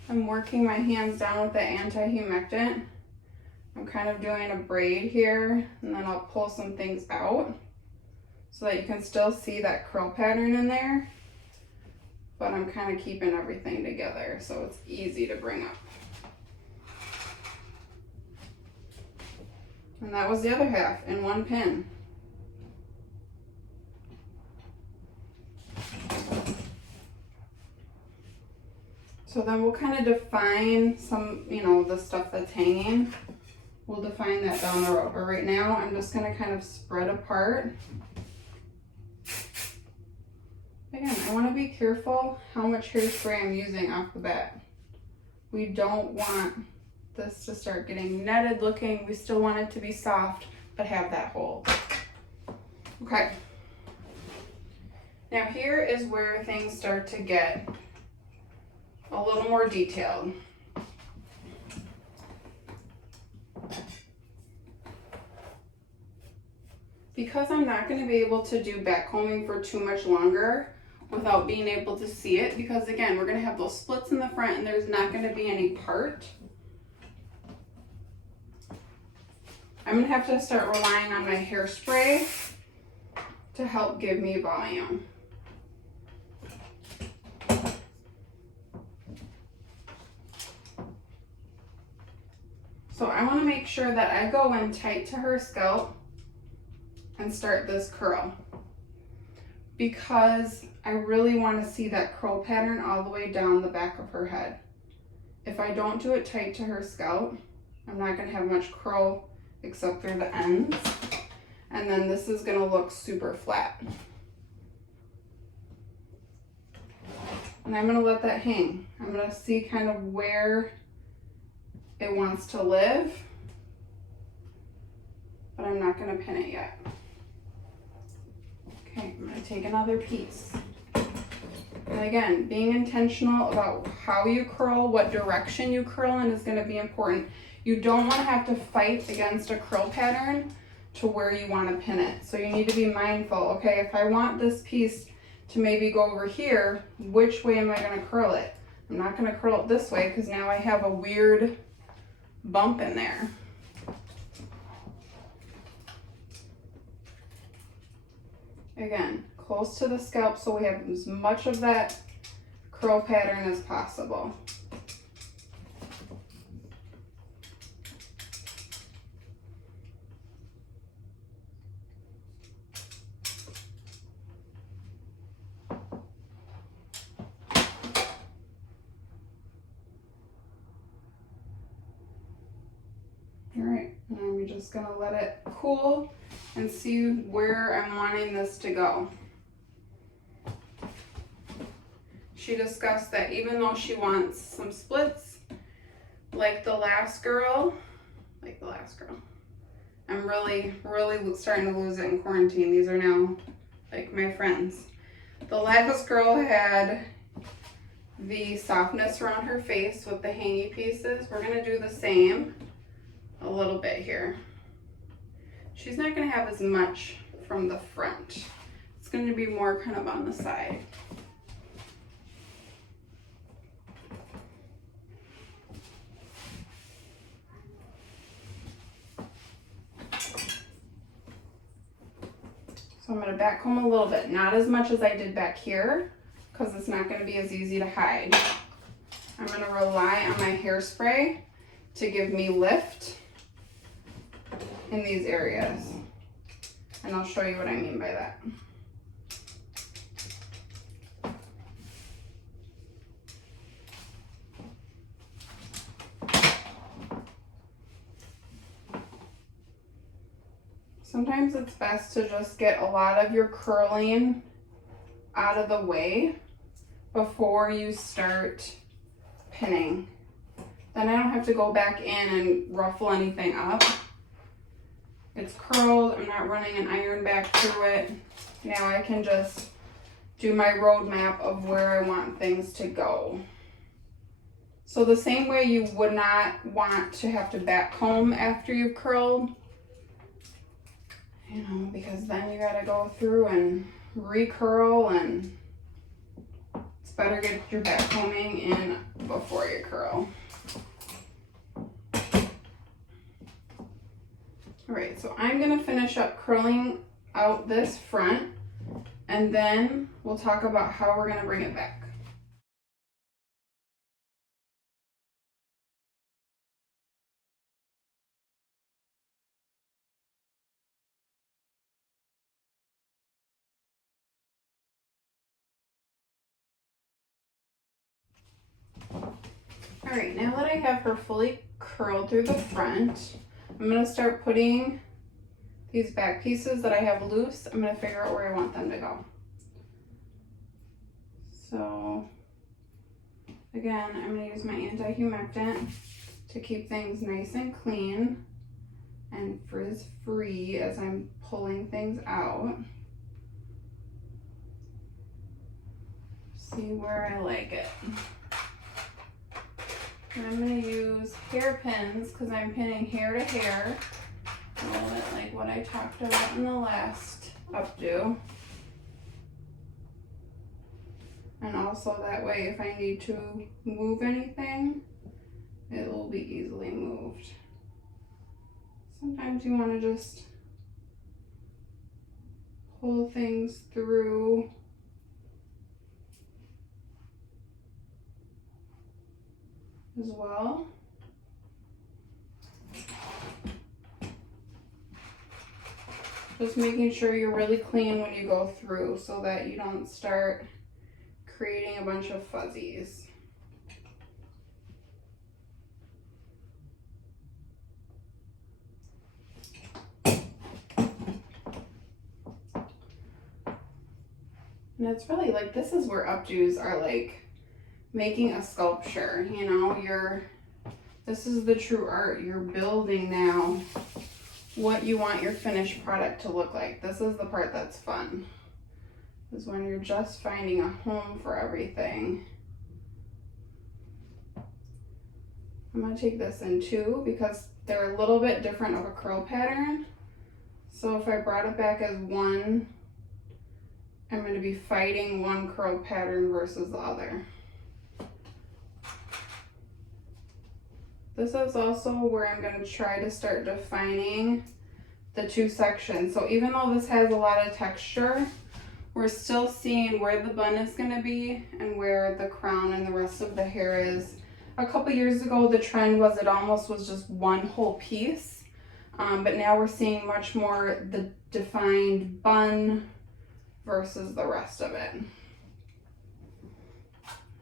I'm working my hands down with the anti-humectant. I'm kind of doing a braid here, and then I'll pull some things out so that you can still see that curl pattern in there. But I'm kind of keeping everything together so it's easy to bring up. And that was the other half in one pin. So then we'll kind of define some, the stuff that's hanging. we'll define that down the road. But right now, I'm just gonna kind of spread apart. Again, I wanna be careful how much hairspray I'm using off the bat. We don't want this to start getting netted looking. We still want it to be soft, but have that hold. Okay. Now here is where things start to get a little more detailed. Because I'm not going to be able to do back combing for too much longer without being able to see it, because again, we're going to have those splits in the front and there's not going to be any part. I'm going to have to start relying on my hairspray to help give me volume. So I want to make sure that I go in tight to her scalp and start this curl, because I really want to see that curl pattern all the way down the back of her head. If I don't do it tight to her scalp, I'm not going to have much curl except through the ends, and then this is going to look super flat. And I'm going to let that hang. I'm going to see kind of where it wants to live, but I'm not going to pin it yet. Okay, I'm going to take another piece. And again, being intentional about how you curl, what direction you curl in is going to be important. You don't want to have to fight against a curl pattern to where you want to pin it. So you need to be mindful, okay, if I want this piece to maybe go over here, which way am I going to curl it? I'm not going to curl it this way because now I have a weird bump in there. Again, close to the scalp so we have as much of that curl pattern as possible. All right, and I'm just gonna let it cool and see where I'm wanting this to go. She discussed that even though she wants some splits, like the last girl, I'm really starting to lose it in quarantine. These are now like my friends. The last girl had the softness around her face with the hangy pieces. We're gonna do the same a little bit here. She's not gonna have as much from the front. It's gonna be more kind of on the side. So I'm gonna back comb a little bit, not as much as I did back here, because it's not gonna be as easy to hide. I'm gonna rely on my hairspray to give me lift in these areas. And I'll show you what I mean by that. Sometimes it's best to just get a lot of your curling out of the way before you start pinning. Then I don't have to go back in and ruffle anything up. It's curled, I'm not running an iron back through it. Now I can just do my roadmap of where I want things to go. So the same way you would not want to have to back comb after you've curled, you know, because then you gotta go through and recurl, and it's better get your back combing in before you curl. All right, so I'm gonna finish up curling out this front, and then we'll talk about how we're gonna bring it back. All right, now that I have her fully curled through the front, I'm gonna start putting these back pieces that I have loose, I'm gonna figure out where I want them to go. So again, I'm gonna use my anti-humectant to keep things nice and clean and frizz-free as I'm pulling things out. See where I like it. And I'm going to use hairpins because I'm pinning hair to hair, a little bit like what I talked about in the last updo. And also that way if I need to move anything, it will be easily moved. Sometimes you want to just pull things through as well. Just making sure you're really clean when you go through so that you don't start creating a bunch of fuzzies. And it's really like, this is where updos are like making a sculpture, you know, this is the true art. You're building now what you want your finished product to look like. This is the part that's fun, is when you're just finding a home for everything. I'm gonna take this in two because they're a little bit different of a curl pattern. So if I brought it back as one, I'm going to be fighting one curl pattern versus the other. This is also where I'm going to try to start defining the two sections. So even though this has a lot of texture, we're still seeing where the bun is going to be and where the crown and the rest of the hair is. A couple years ago, the trend was it almost was just one whole piece, but now we're seeing much more the defined bun versus the rest of it.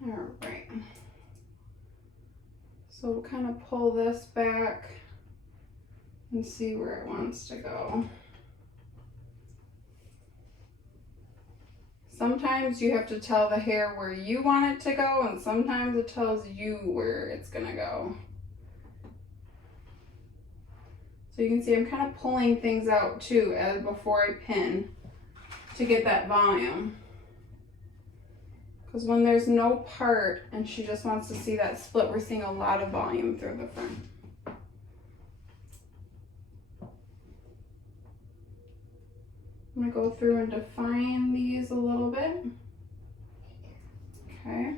All right. So we'll kind of pull this back and see where it wants to go. Sometimes you have to tell the hair where you want it to go, and sometimes it tells you where it's gonna go. So you can see I'm kind of pulling things out too as before I pin to get that volume. Because when there's no part and she just wants to see that split, we're seeing a lot of volume through the front. I'm gonna go through and define these a little bit. Okay.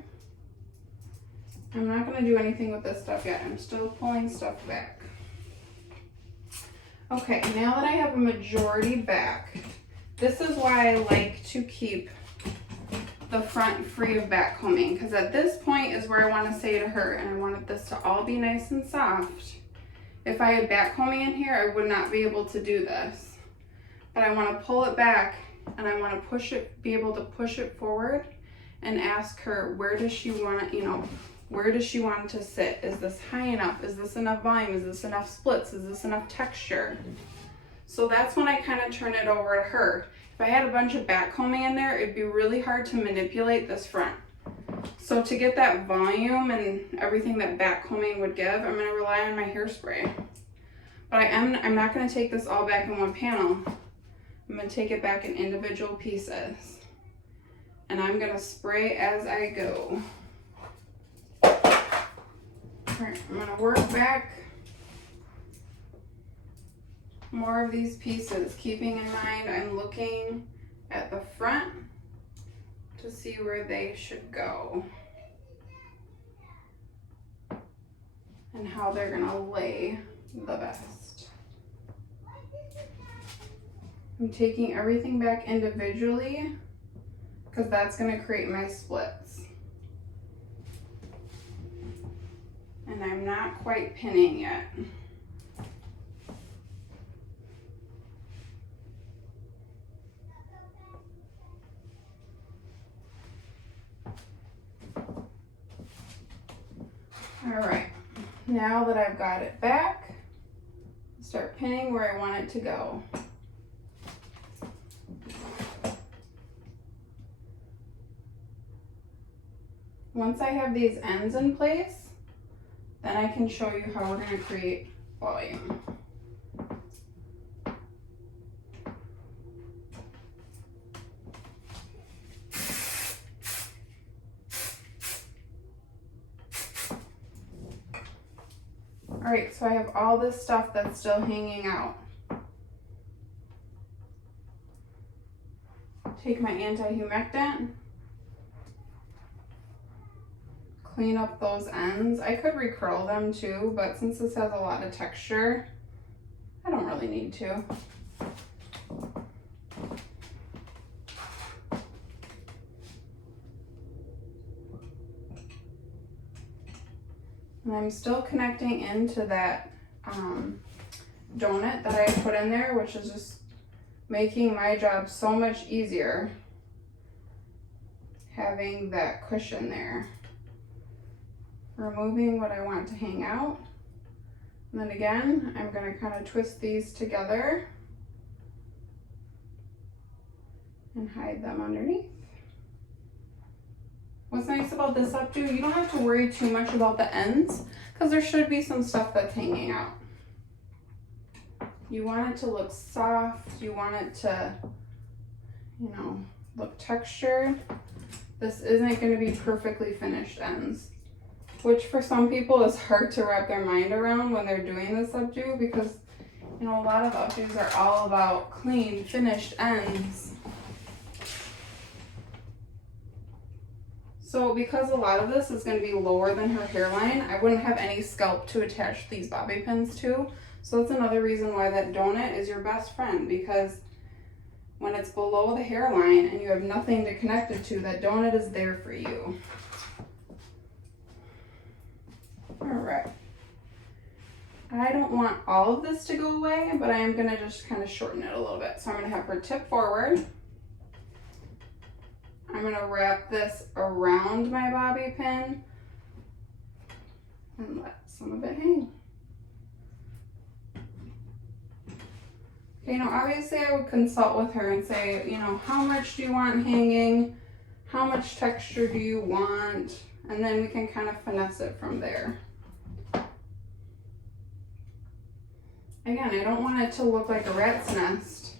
I'm not gonna do anything with this stuff yet. I'm still pulling stuff back. Okay, now that I have a majority back, this is why I like to keep the front free of back combing, because at this point is where I want to say to her, and I wanted this to all be nice and soft. If I had back combing in here, I would not be able to do this. But I want to pull it back and I want to push it, be able to push it forward and ask her, where does she want it, you know, where does she want it to sit? Is this high enough? Is this enough volume? Is this enough splits? Is this enough texture? So that's when I kind of turn it over to her. If I had a bunch of back combing in there, it'd be really hard to manipulate this front. So to get that volume and everything that back combing would give, I'm going to rely on my hairspray. But I'm not going to take this all back in one panel. I'm going to take it back in individual pieces. And I'm going to spray as I go. Alright, I'm going to work back more of these pieces, keeping in mind I'm looking at the front to see where they should go and how they're going to lay the best. I'm taking everything back individually because that's going to create my splits. And I'm not quite pinning yet. All right, now that I've got it back, Start pinning where I want it to go. Once I have these ends in place, then I can show you how we're going to create volume. Alright, so I have all this stuff that's still hanging out. Take my anti-humectant, clean up those ends. I could recurl them too, but since this has a lot of texture, I don't really need to. And I'm still connecting into that donut that I put in there, which is just making my job so much easier having that cushion there. Removing what I want to hang out. And then again, I'm going to kind of twist these together and hide them underneath. What's nice about this updo, you don't have to worry too much about the ends because there should be some stuff that's hanging out. You want it to look soft, you want it to, you know, look textured. This isn't going to be perfectly finished ends, which for some people is hard to wrap their mind around when they're doing this updo because, you know, a lot of updos are all about clean, finished ends. So because a lot of this is going to be lower than her hairline, I wouldn't have any scalp to attach these bobby pins to. So that's another reason why that donut is your best friend, because when it's below the hairline and you have nothing to connect it to, that donut is there for you. All right. I don't want all of this to go away, but I am going to just kind of shorten it a little bit. So I'm going to have her tip forward. I'm going to wrap this around my bobby pin and let some of it hang. Okay, now obviously I would consult with her and say, you know, how much do you want hanging? How much texture do you want? And then we can kind of finesse it from there. Again, I don't want it to look like a rat's nest.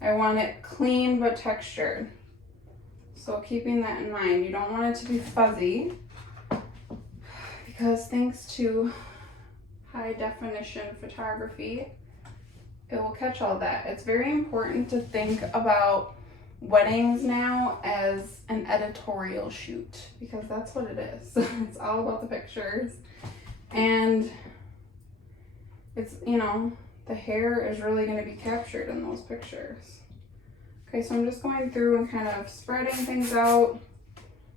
I want it clean but textured. So keeping that in mind, you don't want it to be fuzzy because thanks to high definition photography, it will catch all that. It's very important to think about weddings now as an editorial shoot because that's what it is. It's all about the pictures. And it's, you know, the hair is really going to be captured in those pictures. Okay, so I'm just going through and kind of spreading things out,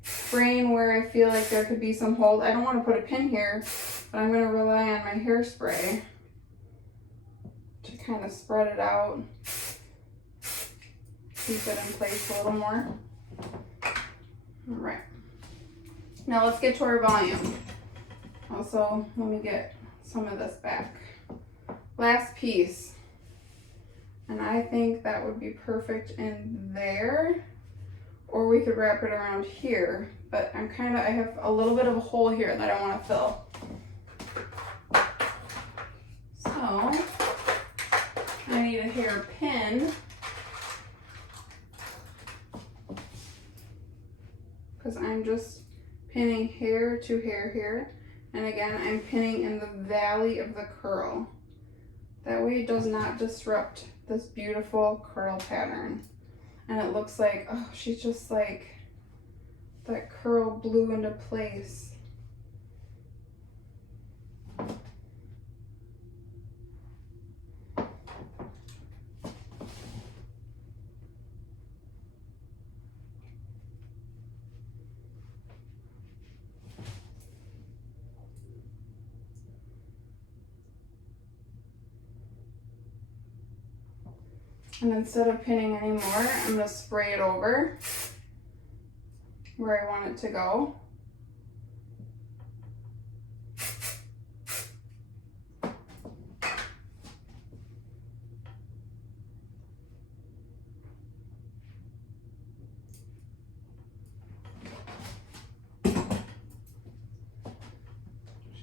spraying where I feel like there could be some hold. I don't want to put a pin here, but I'm going to rely on my hairspray to kind of spread it out, keep it in place a little more. All right, now let's get to our volume. Also, let me get some of this back. Last piece. And I think that would be perfect in there, or we could wrap it around here, but I have a little bit of a hole here that I want to fill. So I need a hair pin because I'm just pinning hair to hair here. And again, I'm pinning in the valley of the curl. That way it does not disrupt this beautiful curl pattern. And it looks like, oh, she's just like, that curl blew into place. And instead of pinning anymore, I'm going to spray it over where I want it to go.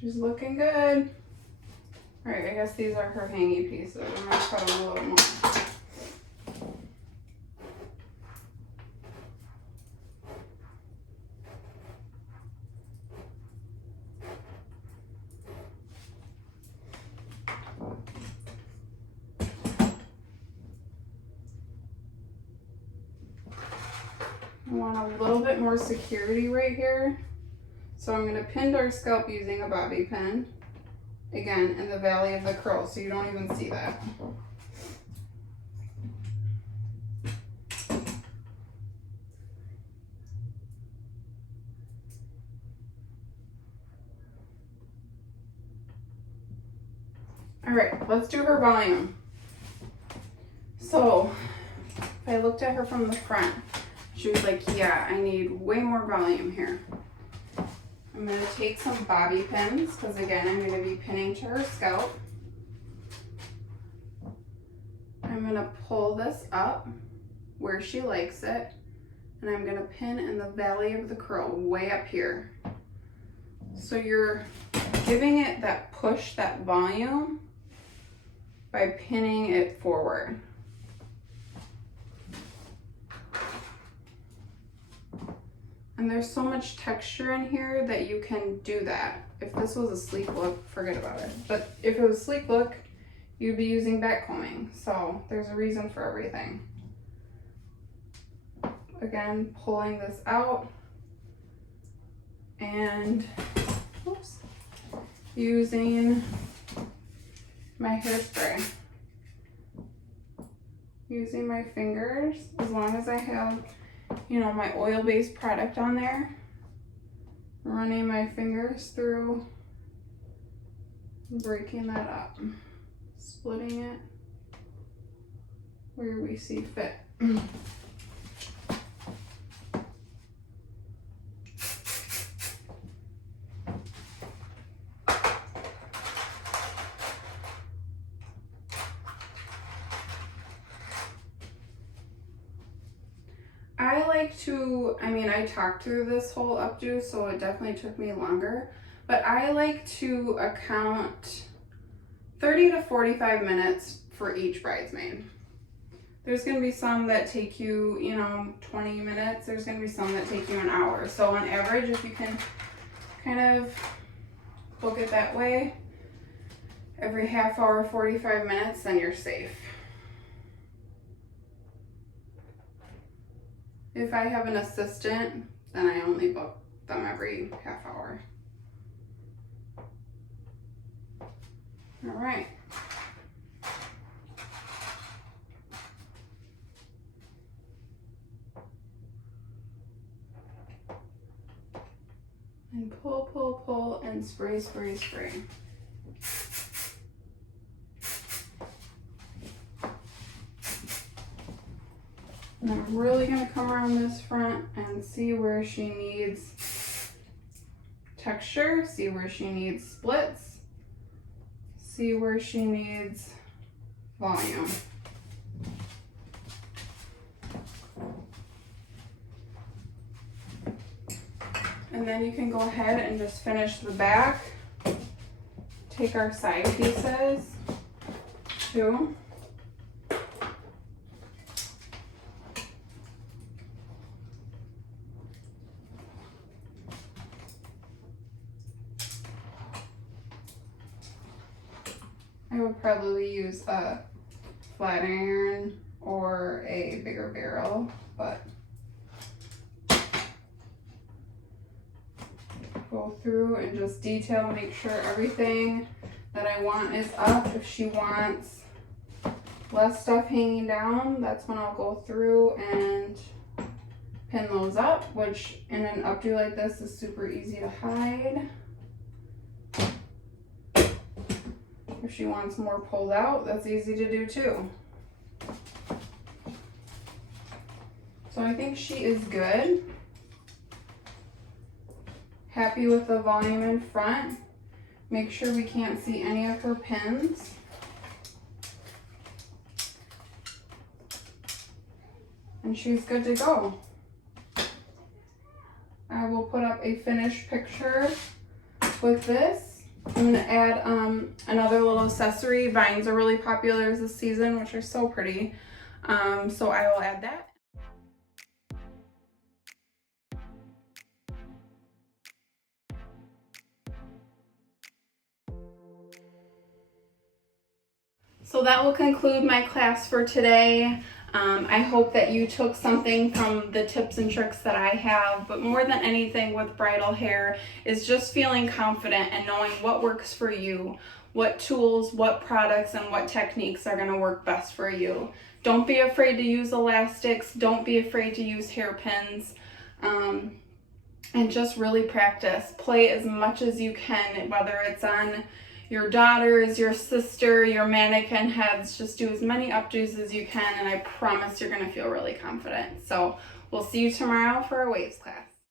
She's looking good. All right, I guess these are her hangy pieces. I'm gonna cut them a little more. I want a little bit more security right here. So I'm gonna pin our scalp using a bobby pin. Again, in the valley of the curl, so you don't even see that. All right, let's do her volume. So if I looked at her from the front, she was like, yeah, I need way more volume here. I'm going to take some bobby pins, because again, I'm going to be pinning to her scalp. I'm going to pull this up where she likes it, and I'm going to pin in the valley of the curl, way up here. So you're giving it that push, that volume, by pinning it forward. And there's so much texture in here that you can do that. If this was a sleek look, forget about it. But if it was a sleek look, you'd be using back combing. So there's a reason for everything. Again, pulling this out and oops, using my hairspray. Using my fingers, as long as I have, you know, my oil-based product on there, running my fingers through, breaking that up, splitting it where we see fit. I talked through this whole updo, so it definitely took me longer, but I like to account 30 to 45 minutes for each bridesmaid. There's going to be some that take you, 20 minutes. There's going to be some that take you an hour. So on average, if you can kind of book it that way, every half hour, 45 minutes, then you're safe. If I have an assistant, then I only book them every half hour. All right. And pull, pull, pull, and spray, spray, spray. And I'm really going to come around this front and see where she needs texture, see where she needs splits, see where she needs volume. And then you can go ahead and just finish the back. Take our side pieces too. I would probably use a flat iron or a bigger barrel, but go through and just detail, make sure everything that I want is up. If she wants less stuff hanging down, that's when I'll go through and pin those up, which in an updo like this is super easy to hide. If she wants more pulled out, that's easy to do too. So I think she is good. Happy with the volume in front. Make sure we can't see any of her pins. And she's good to go. I will put up a finished picture with this I'm gonna add another little accessory. Vines are really popular this season, which are so pretty. So I will add that. So that will conclude my class for today. I hope that you took something from the tips and tricks that I have, but more than anything with bridal hair is just feeling confident and knowing what works for you, what tools, what products, and what techniques are going to work best for you. Don't be afraid to use elastics. Don't be afraid to use hairpins. And just really practice. Play as much as you can, whether it's on your daughters, your sister, your mannequin heads. Just do as many updos as you can, and I promise you're going to feel really confident. So we'll see you tomorrow for our waves class.